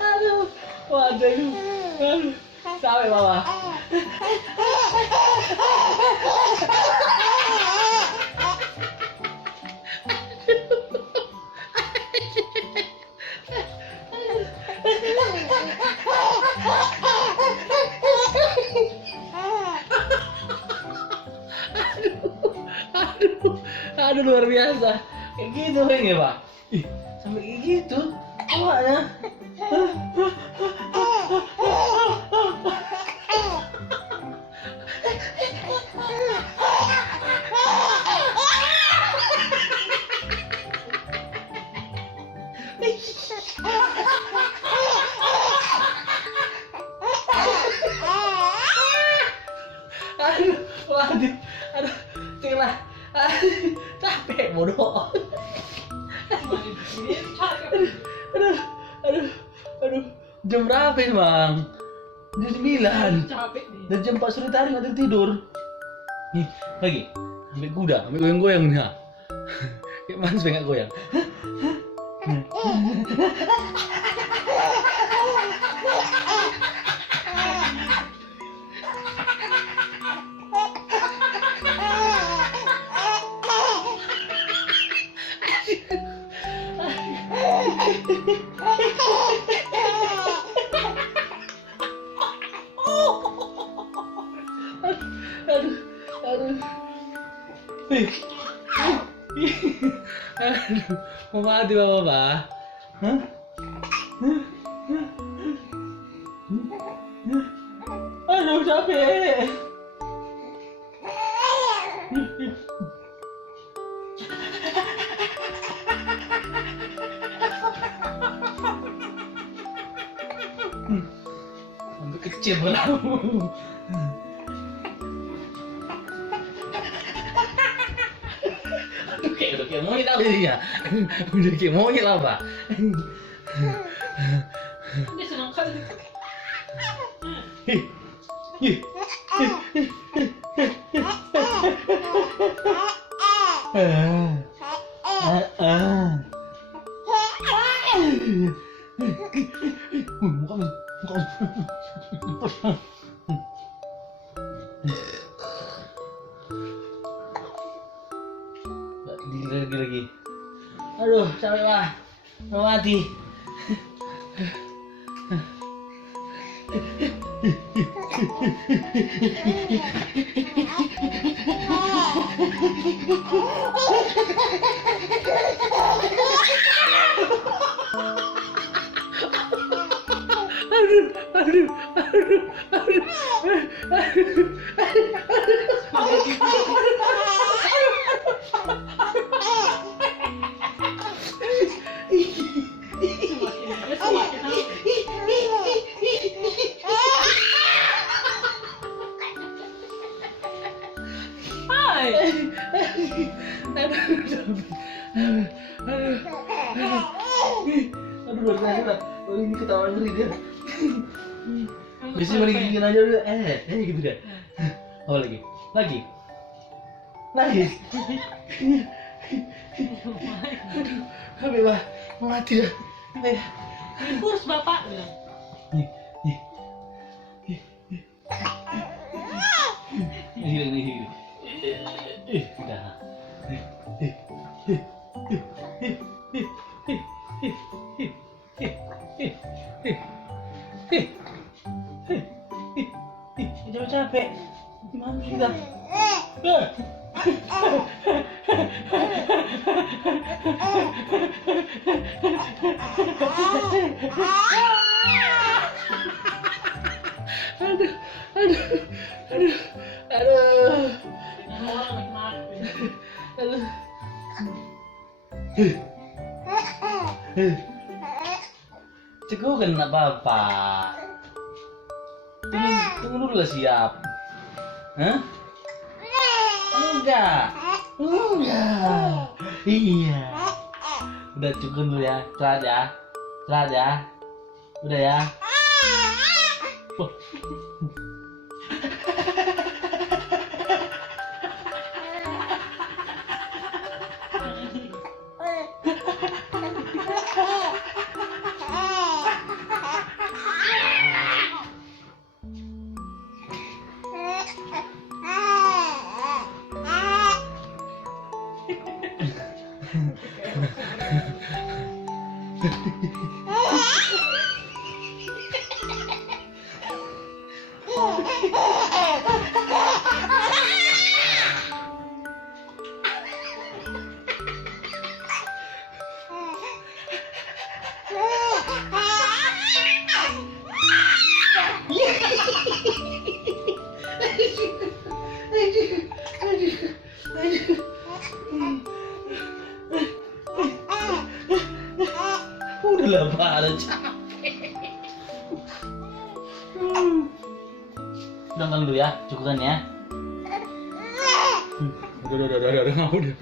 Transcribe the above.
Aduh, waduh, aduh, sampai bawah. Aduh, luar biasa. Kayak gitu ya, Pak. Ih, sampai kayak gitu awaknya. Aduh, waduh, aduh, celah, capek bodoh. Aduh, jam berapa ini bang? Jam 9. Capek nih. Dan jam 4 sore tadi nggak tidur. Nih, lagi, ambil kuda, ambil goyang-goyang nih. Kayak mana supaya nggak goyang? Aduh. Aduh, mau mati bapak, Pak. Hah? Aduh, capek. Sampai kecil banget. Udah kayak monyet apa jadinya? Udah kayak monyet lah, Pak. Dia senang kali. Lagi. Aduh, capek Pak. Mau mati. Aduh. Aduh, luar biasa. Oh, ini ketawa ngeri dia. Biasanya mau digigit aja udah, gitu deh. Oh, lagi. Aduh, habis Pak, mati dah. Kurus bapak bilang. Ini. Udah. Jangan capek. Gimana sih kita? Cekukan kan apa-apa. Tunggu dulu lah siap. Hah? Enggak. Iya. Udah cukup dulu ya. Istirahat ya. Udah ya. Udah lah pada capek. Udah dulu ya, cukupan ya. Udah, nggak udah.